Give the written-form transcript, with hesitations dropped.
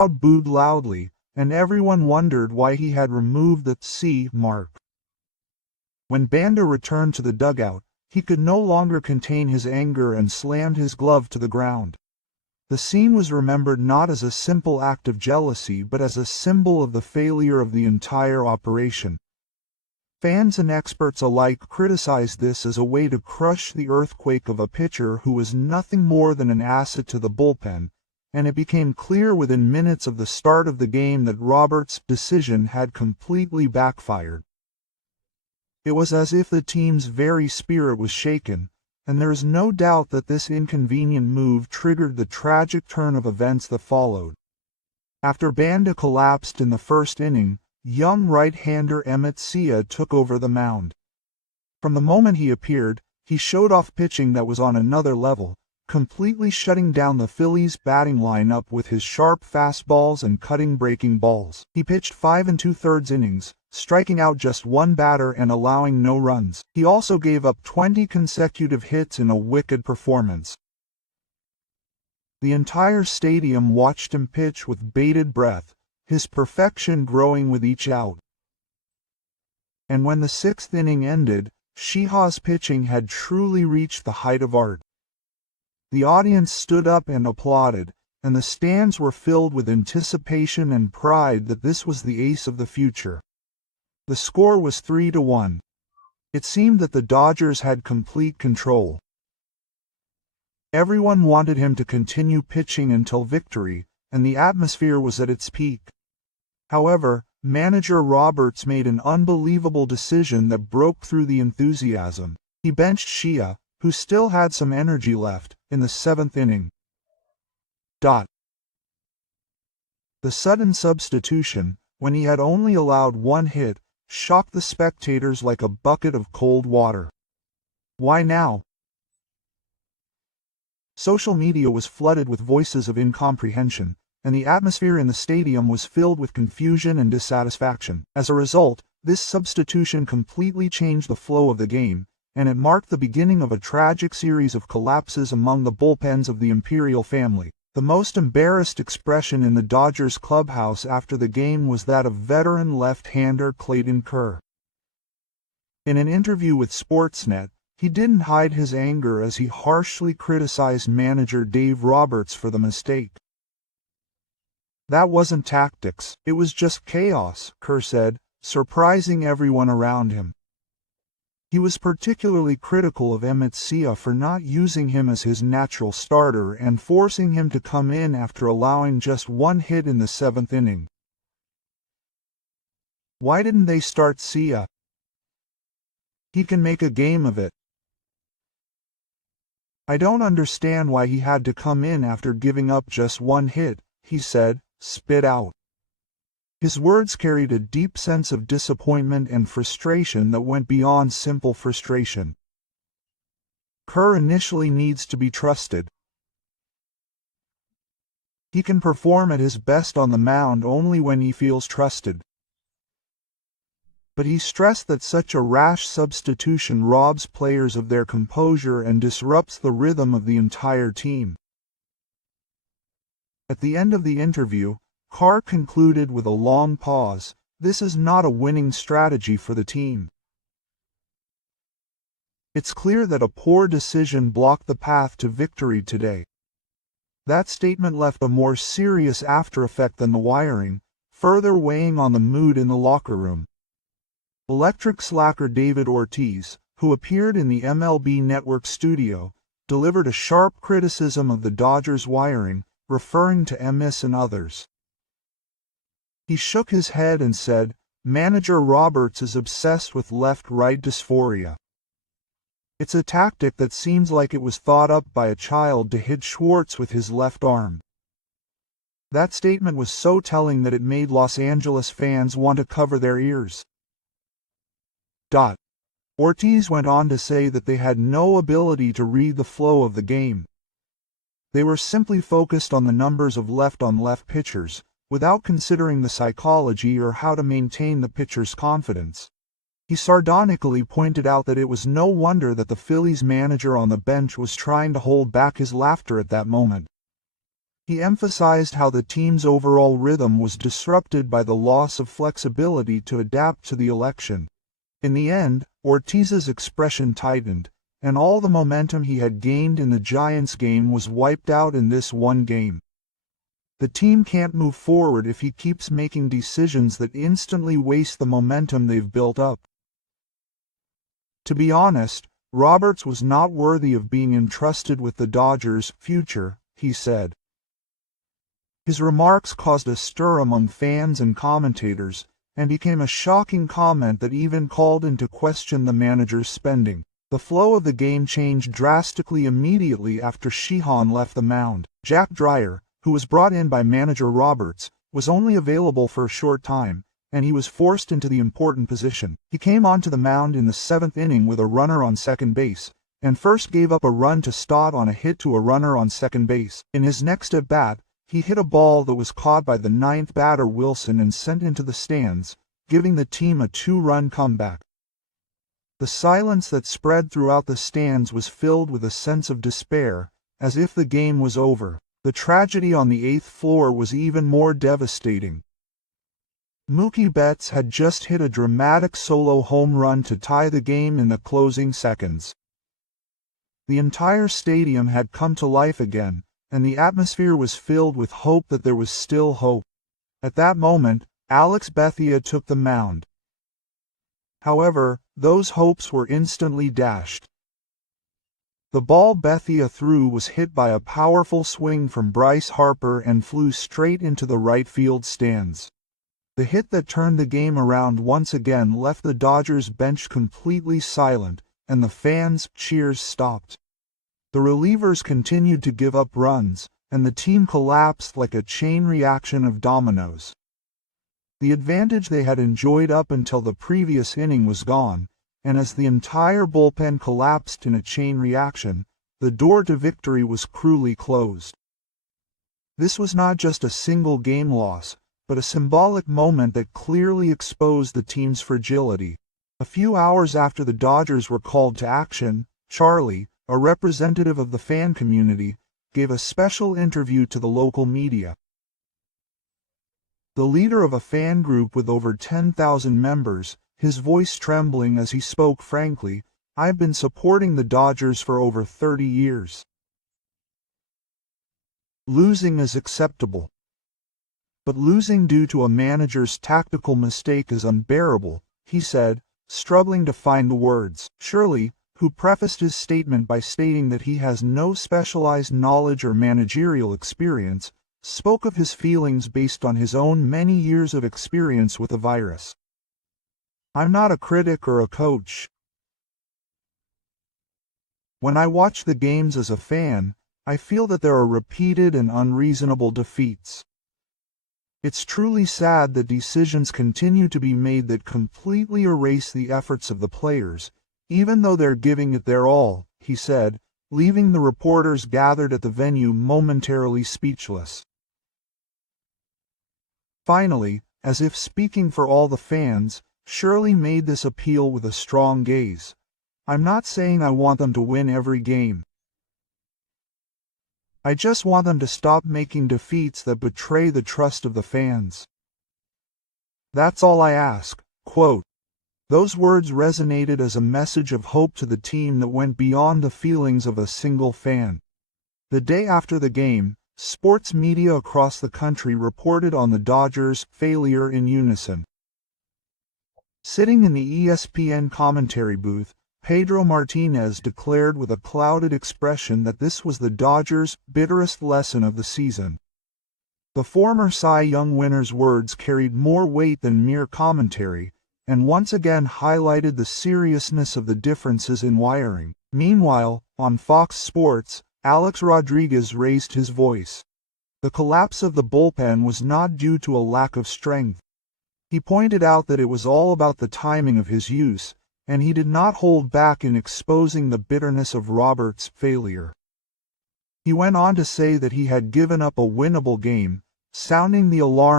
crowd booed loudly, and everyone wondered why he had removed the C mark. When Banda returned to the dugout, he could no longer contain his anger and slammed his glove to the ground. The scene was remembered not as a simple act of jealousy but as a symbol of the failure of the entire operation. Fans and experts alike criticized this as a way to crush the earthquake of a pitcher who was nothing more than an asset to the bullpen, and it became clear within minutes of the start of the game that Roberts' decision had completely backfired. It was as if the team's very spirit was shaken, and there is no doubt that this inconvenient move triggered the tragic turn of events that followed. After Banda collapsed in the first inning, young right-hander Emmett Sia took over the mound. From the moment he appeared, he showed off pitching that was on another level, completely shutting down the Phillies' batting lineup with his sharp fastballs and cutting breaking balls. He pitched 5 2/3 innings, striking out just one batter and allowing no runs. He also gave up 20 consecutive hits in a wicked performance. The entire stadium watched him pitch with bated breath, his perfection growing with each out. And when the 6th inning ended, Shohei's pitching had truly reached the height of art. The audience stood up and applauded, and the stands were filled with anticipation and pride that this was the ace of the future. The score was 3-1. It seemed that the Dodgers had complete control. Everyone wanted him to continue pitching until victory, and the atmosphere was at its peak. However, manager Roberts made an unbelievable decision that broke through the enthusiasm. He benched Shohei, who still had some energy left, in the 7th inning. The sudden substitution, when he had only allowed one hit, shocked the spectators like a bucket of cold water. Why now? Social media was flooded with voices of incomprehension, and the atmosphere in the stadium was filled with confusion and dissatisfaction. As a result, this substitution completely changed the flow of the game, and it marked the beginning of a tragic series of collapses among the bullpens of the Imperial family. The most embarrassed expression in the Dodgers clubhouse after the game was that of veteran left-hander Clayton Kerr. In an interview with Sportsnet, he didn't hide his anger as he harshly criticized manager Dave Roberts for the mistake. "That wasn't tactics, it was just chaos," Kerr said, surprising everyone around him. He was particularly critical of Emmett Sia for not using him as his natural starter and forcing him to come in after allowing just one hit in the 7th inning. Why didn't they start Sia? He can make a game of it. I don't understand why he had to come in after giving up just one hit, he said, spit out. His words carried a deep sense of disappointment and frustration that went beyond simple frustration. Kerr initially needs to be trusted. He can perform at his best on the mound only when he feels trusted. But he stressed that such a rash substitution robs players of their composure and disrupts the rhythm of the entire team. At the end of the interview, Kerr concluded with a long pause, "This is not a winning strategy for the team. It's clear that a poor decision blocked the path to victory today." That statement left a more serious aftereffect than the wiring, further weighing on the mood in the locker room. Electric slacker David Ortiz, who appeared in the MLB Network studio, delivered a sharp criticism of the Dodgers' wiring, referring to Emmett and others. He shook his head and said, "Manager Roberts is obsessed with left-right dysphoria. It's a tactic that seems like it was thought up by a child to hit Schwartz with his left arm." That statement was so telling that it made Los Angeles fans want to cover their ears. Ortiz went on to say that they had no ability to read the flow of the game. They were simply focused on the numbers of left-on-left pitchers, without considering the psychology or how to maintain the pitcher's confidence. He sardonically pointed out that it was no wonder that the Phillies manager on the bench was trying to hold back his laughter at that moment. He emphasized how the team's overall rhythm was disrupted by the loss of flexibility to adapt to the election. In the end, Ortiz's expression tightened, and all the momentum he had gained in the Giants game was wiped out in this one game. The team can't move forward if he keeps making decisions that instantly waste the momentum they've built up. To be honest, Roberts was not worthy of being entrusted with the Dodgers' future, he said. His remarks caused a stir among fans and commentators, and became a shocking comment that even called into question the manager's spending. The flow of the game changed drastically immediately after Sheihan left the mound. Jack Dreyer, who was brought in by manager Roberts, was only available for a short time, and he was forced into the important position. He came onto the mound in the 7th inning with a runner on second base, and first gave up a run to Stott on a hit to a runner on second base. In his next at-bat, he hit a ball that was caught by the 9th batter Wilson and sent into the stands, giving the team a 2-run comeback. The silence that spread throughout the stands was filled with a sense of despair, as if the game was over. The tragedy on the 8th floor was even more devastating. Mookie Betts had just hit a dramatic solo home run to tie the game in the closing seconds. The entire stadium had come to life again, and the atmosphere was filled with hope that there was still hope. At that moment, Alex Bethia took the mound. However, those hopes were instantly dashed. The ball Bethia threw was hit by a powerful swing from Bryce Harper and flew straight into the right field stands. The hit that turned the game around once again left the Dodgers bench completely silent, and the fans' cheers stopped. The relievers continued to give up runs, and the team collapsed like a chain reaction of dominoes. The advantage they had enjoyed up until the previous inning was gone, and as the entire bullpen collapsed in a chain reaction, the door to victory was cruelly closed. This was not just a single game loss, but a symbolic moment that clearly exposed the team's fragility. A few hours after the Dodgers were called to action, Charlie, a representative of the fan community, gave a special interview to the local media. The leader of a fan group with over 10,000 members, his voice trembling as he spoke frankly, "I've been supporting the Dodgers for over 30 years. Losing is acceptable. But losing due to a manager's tactical mistake is unbearable," he said, struggling to find the words. Shirley, who prefaced his statement by stating that he has no specialized knowledge or managerial experience, spoke of his feelings based on his own many years of experience with the virus. "I'm not a critic or a coach. When I watch the games as a fan, I feel that there are repeated and unreasonable defeats. It's truly sad that decisions continue to be made that completely erase the efforts of the players, even though they're giving it their all," he said, leaving the reporters gathered at the venue momentarily speechless. Finally, as if speaking for all the fans, Shirley made this appeal with a strong gaze. "I'm not saying I want them to win every game. I just want them to stop making defeats that betray the trust of the fans. That's all I ask." Quote. Those words resonated as a message of hope to the team that went beyond the feelings of a single fan. The day after the game, sports media across the country reported on the Dodgers' failure in unison. Sitting in the ESPN commentary booth, Pedro Martinez declared with a clouded expression that this was the Dodgers' bitterest lesson of the season. The former Cy Young winner's words carried more weight than mere commentary, and once again highlighted the seriousness of the differences in wiring. Meanwhile, on Fox Sports, Alex Rodriguez raised his voice. The collapse of the bullpen was not due to a lack of strength. He pointed out that it was all about the timing of his use, and he did not hold back in exposing the bitterness of Roberts' failure. He went on to say that he had given up a winnable game, sounding the alarm